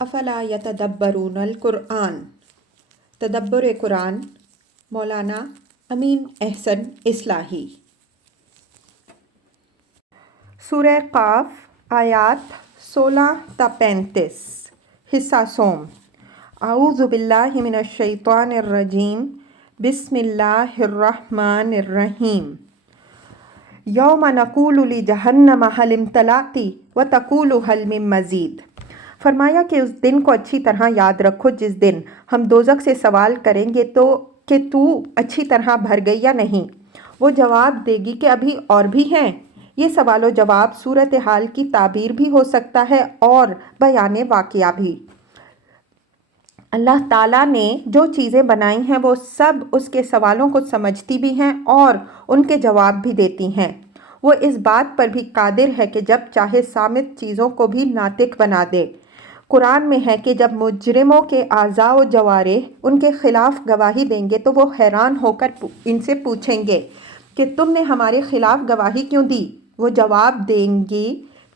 افلا یتدبرون القرآن، تدبر قرآن، مولانا امین احسن اصلاحی۔ سورہ قاف آیات 16 تا 35، حصہ سوم۔ اعوذ باللہ من الشیطان الرجیم، بسم اللہ الرحمن الرحیم۔ یوم نقول لجہنم حل امتلأتی وتقول حل من مزید۔ فرمایا کہ اس دن کو اچھی طرح یاد رکھو جس دن ہم دوزخ سے سوال کریں گے کہ تو اچھی طرح بھر گئی یا نہیں۔ وہ جواب دے گی کہ ابھی اور بھی ہیں۔ یہ سوال و جواب صورتحال کی تعبیر بھی ہو سکتا ہے اور بیان واقعہ بھی۔ اللہ تعالیٰ نے جو چیزیں بنائی ہیں وہ سب اس کے سوالوں کو سمجھتی بھی ہیں اور ان کے جواب بھی دیتی ہیں۔ وہ اس بات پر بھی قادر ہے کہ جب چاہے صامت چیزوں کو بھی ناطق بنا دے۔ قرآن میں ہے کہ جب مجرموں کے اعضاء و جوارح ان کے خلاف گواہی دیں گے تو وہ حیران ہو کر ان سے پوچھیں گے کہ تم نے ہمارے خلاف گواہی کیوں دی؟ وہ جواب دیں گی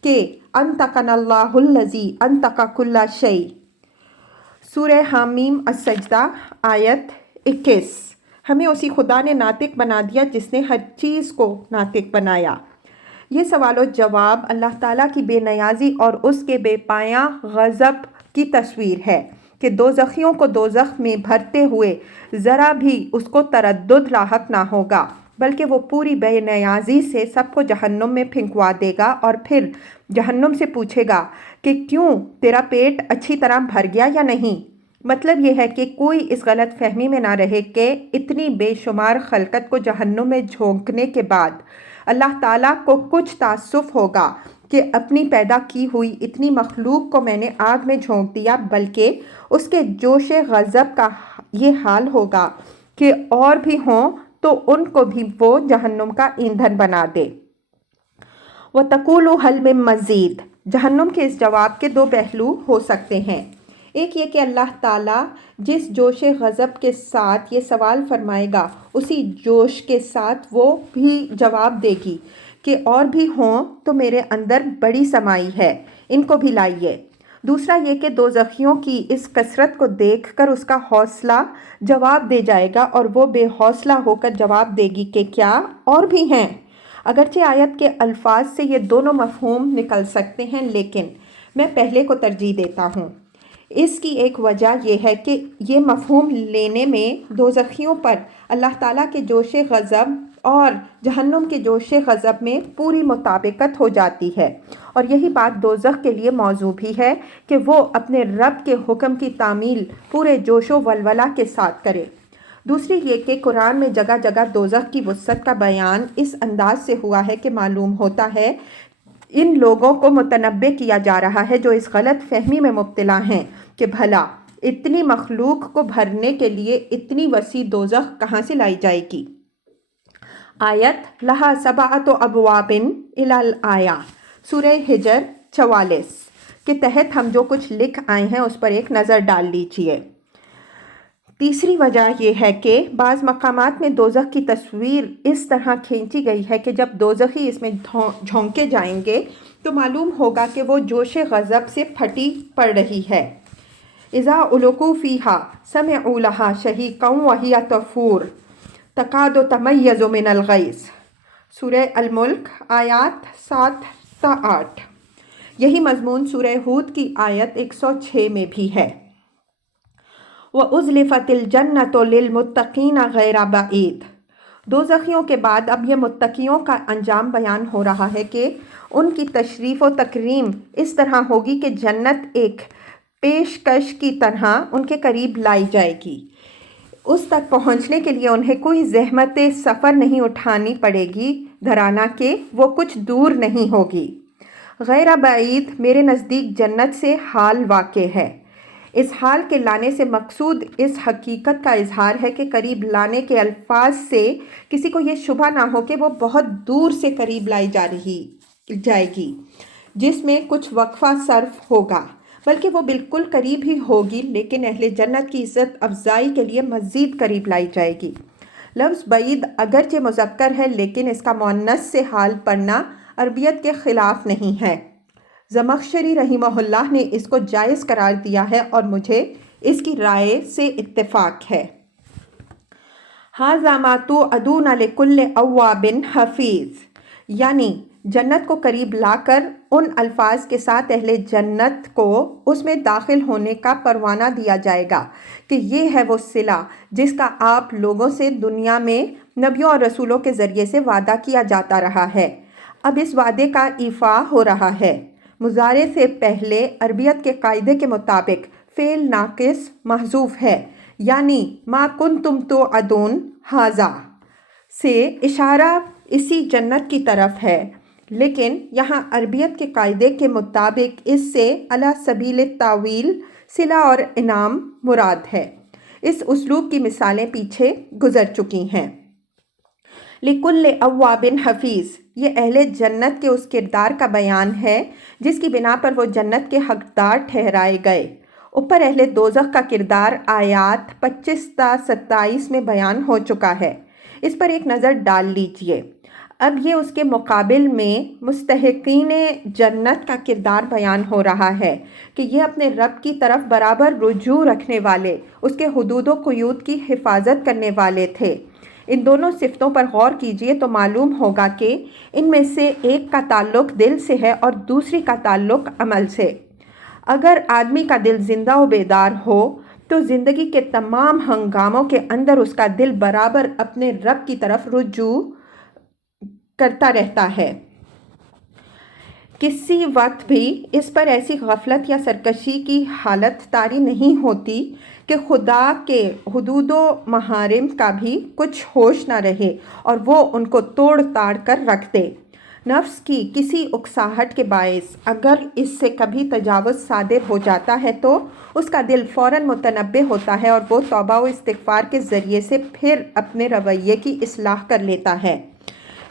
کہ انطقنا اللہ الذی انطق کل شیء۔ سورہ حامیم السجدہ آیت 21۔ ہمیں اسی خدا نے ناطق بنا دیا جس نے ہر چیز کو ناطق بنایا۔ یہ سوال و جواب اللہ تعالیٰ کی بے نیازی اور اس کے بے پایاں غضب کی تصویر ہے کہ دوزخیوں کو دوزخ میں بھرتے ہوئے ذرا بھی اس کو تردد لاحق نہ ہوگا، بلکہ وہ پوری بے نیازی سے سب کو جہنم میں پھینکوا دے گا اور پھر جہنم سے پوچھے گا کہ کیوں تیرا پیٹ اچھی طرح بھر گیا یا نہیں؟ مطلب یہ ہے کہ کوئی اس غلط فہمی میں نہ رہے کہ اتنی بے شمار خلقت کو جہنم میں جھونکنے کے بعد اللہ تعالیٰ کو کچھ تاسف ہوگا کہ اپنی پیدا کی ہوئی اتنی مخلوق کو میں نے آگ میں جھونک دیا، بلکہ اس کے جوش غضب کا یہ حال ہوگا کہ اور بھی ہوں تو ان کو بھی وہ جہنم کا ایندھن بنا دے۔ وَتَقُولُ هَلْ مِن مَّزِيدٍ۔ جہنم کے اس جواب کے دو پہلو ہو سکتے ہیں۔ ایک یہ کہ اللہ تعالیٰ جس جوش غضب کے ساتھ یہ سوال فرمائے گا اسی جوش کے ساتھ وہ بھی جواب دے گی کہ اور بھی ہوں تو میرے اندر بڑی سمائی ہے، ان کو بھی لائیے۔ دوسرا یہ کہ دوزخیوں کی اس کثرت کو دیکھ کر اس کا حوصلہ جواب دے جائے گا اور وہ بے حوصلہ ہو کر جواب دے گی کہ کیا اور بھی ہیں؟ اگرچہ آیت کے الفاظ سے یہ دونوں مفہوم نکل سکتے ہیں، لیکن میں پہلے کو ترجیح دیتا ہوں۔ اس کی ایک وجہ یہ ہے کہ یہ مفہوم لینے میں دوزخیوں پر اللہ تعالیٰ کے جوش غضب اور جہنم کے جوش غضب میں پوری مطابقت ہو جاتی ہے، اور یہی بات دوزخ کے لیے موضوع بھی ہے کہ وہ اپنے رب کے حکم کی تعمیل پورے جوش و ولولہ کے ساتھ کرے۔ دوسری یہ کہ قرآن میں جگہ جگہ دوزخ کی وسعت کا بیان اس انداز سے ہوا ہے کہ معلوم ہوتا ہے ان لوگوں کو متنبہ کیا جا رہا ہے جو اس غلط فہمی میں مبتلا ہیں کہ بھلا اتنی مخلوق کو بھرنے کے لیے اتنی وسیع دوزخ کہاں سے لائی جائے گی۔ آیت لہا سبعۃ ابواب الی الآیہ، سورہ ہجر 44 کے تحت ہم جو کچھ لکھ آئے ہیں اس پر ایک نظر ڈال لیجئے۔ تیسری وجہ یہ ہے کہ بعض مقامات میں دوزخ کی تصویر اس طرح کھینچی گئی ہے کہ جب دوزخی اس میں جھونکے جائیں گے تو معلوم ہوگا کہ وہ جوش غضب سے پھٹی پڑ رہی ہے۔ اذا القوا فیہا سمعوا لہا شہیقا وہی تفور تکاد تمیز من الغیظ، سورہ الملک آیات 7 تا 8۔ یہی مضمون سورہ ہود کی آیت 106 میں بھی ہے۔ وَأُزْلِفَتِ الْجَنَّةُ لِلْمُتَّقِينَ غَيْرَ بَعِيدٍ۔ دوزخیوں کے بعد اب یہ متقیوں کا انجام بیان ہو رہا ہے کہ ان کی تشریف و تکریم اس طرح ہوگی کہ جنت ایک پیشکش کی طرح ان کے قریب لائی جائے گی۔ اس تک پہنچنے کے لیے انہیں کوئی زحمت سفر نہیں اٹھانی پڑے گی، دھرانا کہ وہ کچھ دور نہیں ہوگی۔ غیر بعید میرے نزدیک جنت سے حال واقع ہے۔ اس حال کے لانے سے مقصود اس حقیقت کا اظہار ہے کہ قریب لانے کے الفاظ سے کسی کو یہ شبہ نہ ہو کہ وہ بہت دور سے قریب لائی جائے گی جس میں کچھ وقفہ صرف ہوگا، بلکہ وہ بالکل قریب ہی ہوگی، لیکن اہل جنت کی عزت افزائی کے لیے مزید قریب لائی جائے گی۔ لفظ بعید اگرچہ مذکر ہے لیکن اس کا مؤنث سے حال پڑھنا عربیت کے خلاف نہیں ہے۔ زمخشری رحمہ اللہ نے اس کو جائز قرار دیا ہے اور مجھے اس کی رائے سے اتفاق ہے۔ ھذا ما توعدون لکل اواب حفیظ، یعنی جنت کو قریب لا کر ان الفاظ کے ساتھ اہل جنت کو اس میں داخل ہونے کا پروانہ دیا جائے گا کہ یہ ہے وہ صلہ جس کا آپ لوگوں سے دنیا میں نبیوں اور رسولوں کے ذریعے سے وعدہ کیا جاتا رہا ہے۔ اب اس وعدے کا ایفا ہو رہا ہے۔ مضارع سے پہلے عربیت کے قاعدے کے مطابق فعل ناقص محذوف ہے، یعنی ما کنتم توعدون ھذا سے اشارہ اسی جنت کی طرف ہے، لیکن یہاں عربیت کے قاعدے کے مطابق اس سے علی سبیل التاویل صلہ اور انعام مراد ہے۔ اس اسلوب کی مثالیں پیچھے گزر چکی ہیں۔ لکل اواب حفیظ، یہ اہل جنت کے اس کردار کا بیان ہے جس کی بنا پر وہ جنت کے حقدار ٹھہرائے گئے۔ اوپر اہل دوزخ کا کردار آیات 25 تا 27 میں بیان ہو چکا ہے، اس پر ایک نظر ڈال لیجئے۔ اب یہ اس کے مقابل میں مستحقین جنت کا کردار بیان ہو رہا ہے کہ یہ اپنے رب کی طرف برابر رجوع رکھنے والے، اس کے حدود و قیود کی حفاظت کرنے والے تھے۔ ان دونوں صفتوں پر غور کیجئے تو معلوم ہوگا کہ ان میں سے ایک کا تعلق دل سے ہے اور دوسری کا تعلق عمل سے۔ اگر آدمی کا دل زندہ و بیدار ہو تو زندگی کے تمام ہنگاموں کے اندر اس کا دل برابر اپنے رب کی طرف رجوع کرتا رہتا ہے۔ کسی وقت بھی اس پر ایسی غفلت یا سرکشی کی حالت طاری نہیں ہوتی کہ خدا کے حدود و محارم کا بھی کچھ ہوش نہ رہے اور وہ ان کو توڑ تاڑ کر رکھ دے۔ نفس کی کسی اکساہٹ کے باعث اگر اس سے کبھی تجاوز صادر ہو جاتا ہے تو اس کا دل فوراً متنبہ ہوتا ہے اور وہ توبہ و استغفار کے ذریعے سے پھر اپنے رویے کی اصلاح کر لیتا ہے۔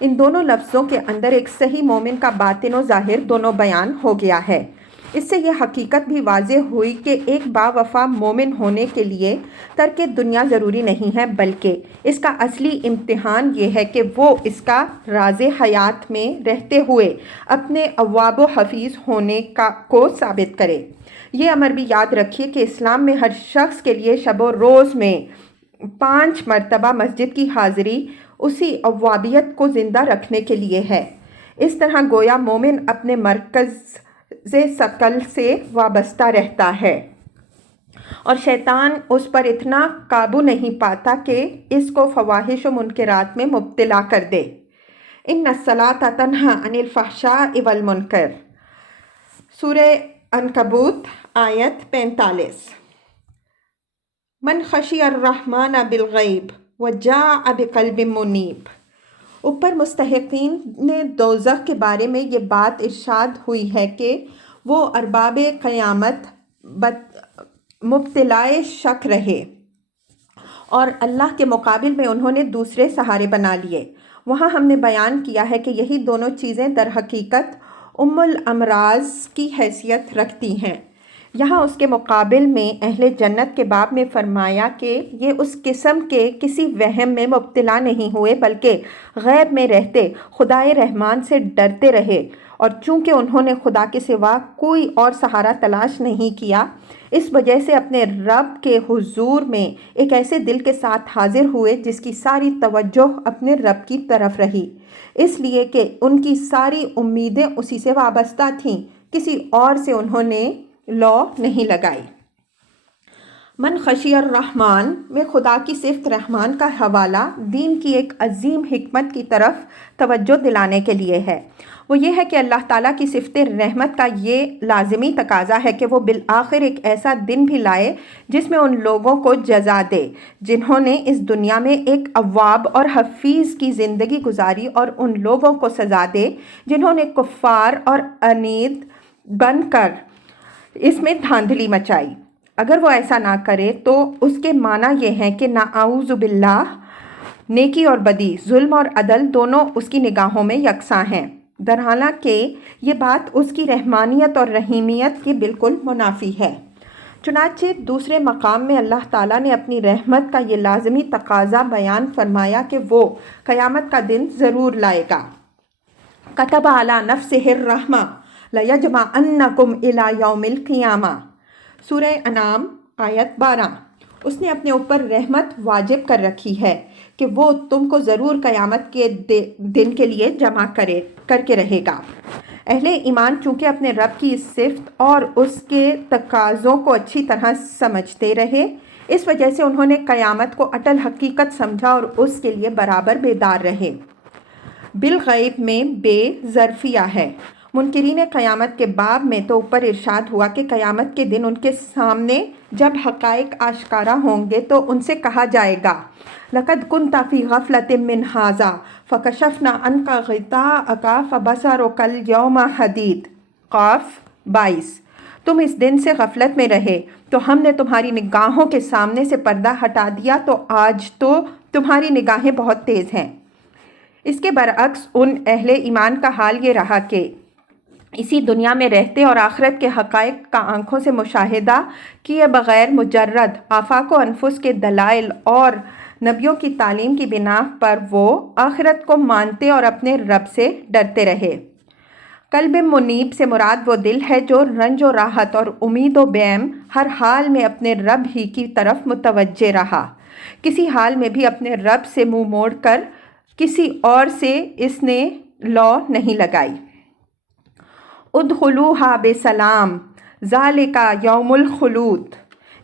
ان دونوں لفظوں کے اندر ایک صحیح مومن کا باطن و ظاہر دونوں بیان ہو گیا ہے۔ اس سے یہ حقیقت بھی واضح ہوئی کہ ایک باوفا مومن ہونے کے لیے ترک دنیا ضروری نہیں ہے، بلکہ اس کا اصلی امتحان یہ ہے کہ وہ اس کا راز حیات میں رہتے ہوئے اپنے اواب و حفیظ ہونے کو ثابت کرے۔ یہ امر بھی یاد رکھیے کہ اسلام میں ہر شخص کے لیے شب و روز میں 5 مرتبہ مسجد کی حاضری اسی اوابیت کو زندہ رکھنے کے لیے ہے۔ اس طرح گویا مومن اپنے مرکز ثقل سے وابستہ رہتا ہے اور شیطان اس پر اتنا قابو نہیں پاتا کہ اس کو فواحش و منکرات میں مبتلا کر دے۔ ان الصلاۃ تنہی عن الفحشاء والمنکر، سورہ عنکبوت آیت 45۔ من خشی الرحمن بالغیب وجاء بقلب منیب، اوپر مستحقین دوزخ کے بارے میں یہ بات ارشاد ہوئی ہے کہ وہ ارباب قیامت مبتلائے شک رہے اور اللہ کے مقابل میں انہوں نے دوسرے سہارے بنا لیے۔ وہاں ہم نے بیان کیا ہے کہ یہی دونوں چیزیں در حقیقت ام الامراض کی حیثیت رکھتی ہیں۔ یہاں اس کے مقابل میں اہل جنت کے باب میں فرمایا کہ یہ اس قسم کے کسی وہم میں مبتلا نہیں ہوئے بلکہ غیب میں رہتے خدائے رحمان سے ڈرتے رہے، اور چونکہ انہوں نے خدا کے سوا کوئی اور سہارا تلاش نہیں کیا، اس وجہ سے اپنے رب کے حضور میں ایک ایسے دل کے ساتھ حاضر ہوئے جس کی ساری توجہ اپنے رب کی طرف رہی، اس لیے کہ ان کی ساری امیدیں اسی سے وابستہ تھیں، کسی اور سے انہوں نے لو نہیں لگائی۔ من خشی الرحمن میں خدا کی صفت رحمان کا حوالہ دین کی ایک عظیم حکمت کی طرف توجہ دلانے کے لیے ہے۔ وہ یہ ہے کہ اللہ تعالیٰ کی صفت رحمت کا یہ لازمی تقاضا ہے کہ وہ بالآخر ایک ایسا دن بھی لائے جس میں ان لوگوں کو جزا دے جنہوں نے اس دنیا میں ایک اواب اور حفیظ کی زندگی گزاری، اور ان لوگوں کو سزا دے جنہوں نے کفار اور عنید بن کر اس میں دھاندلی مچائی۔ اگر وہ ایسا نہ کرے تو اس کے معنی یہ ہیں کہ نعوذ باللہ نیکی اور بدی، ظلم اور عدل دونوں اس کی نگاہوں میں یکساں ہیں، درحالانکہ یہ بات اس کی رحمانیت اور رحیمیت کے بالکل منافی ہے۔ چنانچہ دوسرے مقام میں اللہ تعالیٰ نے اپنی رحمت کا یہ لازمی تقاضا بیان فرمایا کہ وہ قیامت کا دن ضرور لائے گا۔ کتب علی نفسہ الرحمہ، لَيَجْمَعَنَّكُمْ إِلَى يَوْمِ الْقِيَامَةِ۔ سورہ انعام آیت 12۔ اس نے اپنے اوپر رحمت واجب کر رکھی ہے کہ وہ تم کو ضرور قیامت کے دن کے لیے جمع کر کے رہے گا۔ اہل ایمان چونکہ اپنے رب کی اس صفت اور اس کے تقاضوں کو اچھی طرح سمجھتے رہے، اس وجہ سے انہوں نے قیامت کو اٹل حقیقت سمجھا اور اس کے لیے برابر بیدار رہے۔ بالغیب میں بے ظرفیہ ہے۔ منکرین قیامت کے باب میں تو اوپر ارشاد ہوا کہ قیامت کے دن ان کے سامنے جب حقائق آشکارا ہوں گے تو ان سے کہا جائے گا لَقَدْ كُنْتَ فِي غَفْلَةٍ مِّنْ هَٰذَا فَكَشَفْنَا عَنْكَ غِطَاءَكَ فَبَصَرُكَ الْيَوْمَ حَدِيدٌ۔ قاف 22۔ تم اس دن سے غفلت میں رہے تو ہم نے تمہاری نگاہوں کے سامنے سے پردہ ہٹا دیا تو آج تو تمہاری نگاہیں بہت تیز ہیں۔ اس کے برعکس ان اہل ایمان کا حال یہ رہا کہ اسی دنیا میں رہتے اور آخرت کے حقائق کا آنکھوں سے مشاہدہ کیے بغیر مجرد آفاق و انفس کے دلائل اور نبیوں کی تعلیم کی بنا پر وہ آخرت کو مانتے اور اپنے رب سے ڈرتے رہے۔ قلب منیب سے مراد وہ دل ہے جو رنج و راحت اور امید و بیم ہر حال میں اپنے رب ہی کی طرف متوجہ رہا، کسی حال میں بھی اپنے رب سے منہ موڑ کر کسی اور سے اس نے لو نہیں لگائی۔ ادخلوہا بسلام ذالک یوم الخلود،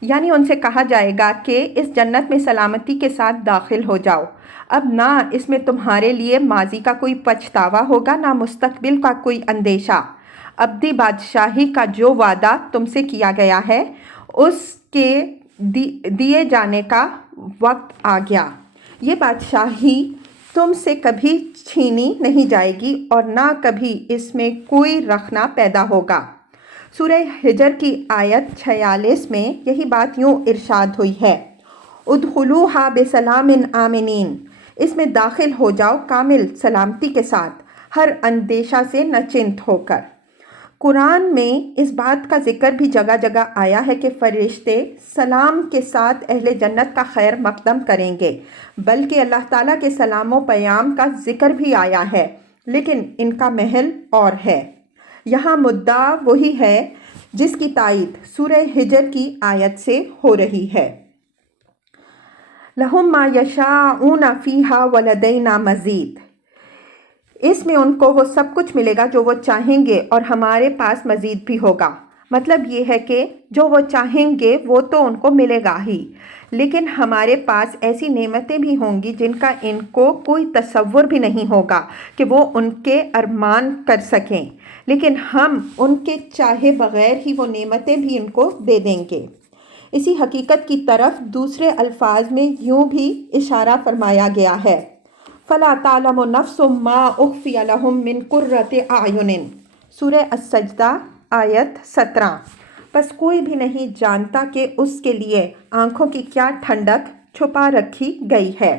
یعنی ان سے کہا جائے گا کہ اس جنت میں سلامتی کے ساتھ داخل ہو جاؤ، اب نہ اس میں تمہارے لیے ماضی کا کوئی پچھتاوا ہوگا نہ مستقبل کا کوئی اندیشہ۔ ابدی بادشاہی کا جو وعدہ تم سے کیا گیا ہے اس کے دیے جانے کا وقت آ گیا، یہ بادشاہی تم سے کبھی چھینی نہیں جائے گی اور نہ کبھی اس میں کوئی رخنا پیدا ہوگا۔ سورہ ہجر کی آیت 46 میں یہی بات یوں ارشاد ہوئی ہے ادخلوہا بسلام آمنین، اس میں داخل ہو جاؤ کامل سلامتی کے ساتھ، ہر اندیشہ سے نچنت ہو کر۔ قرآن میں اس بات کا ذکر بھی جگہ جگہ آیا ہے کہ فرشتے سلام کے ساتھ اہل جنت کا خیر مقدم کریں گے، بلکہ اللہ تعالیٰ کے سلام و پیام کا ذکر بھی آیا ہے، لیکن ان کا محل اور ہے۔ یہاں مدعا وہی ہے جس کی تائید سورہ ہجر کی آیت سے ہو رہی ہے۔ لَهُم مَّا يَشَاءُونَ فِيهَا وَلَدَيْنَا مَزِيدٌ، اس میں ان کو وہ سب کچھ ملے گا جو وہ چاہیں گے اور ہمارے پاس مزید بھی ہوگا۔ مطلب یہ ہے کہ جو وہ چاہیں گے وہ تو ان کو ملے گا ہی، لیکن ہمارے پاس ایسی نعمتیں بھی ہوں گی جن کا ان کو کوئی تصور بھی نہیں ہوگا کہ وہ ان کے ارمان کر سکیں، لیکن ہم ان کے چاہے بغیر ہی وہ نعمتیں بھی ان کو دے دیں گے۔ اسی حقیقت کی طرف دوسرے الفاظ میں یوں بھی اشارہ فرمایا گیا ہے فَلَا تَعْلَمُ نَفْسٌ مَّا أُخْفِيَ لَهُم مِّن قُرَّةِ أَعْيُنٍ، سورہ السجدہ آیت 17۔ بس کوئی بھی نہیں جانتا کہ اس کے لیے آنکھوں کی کیا ٹھنڈک چھپا رکھی گئی ہے۔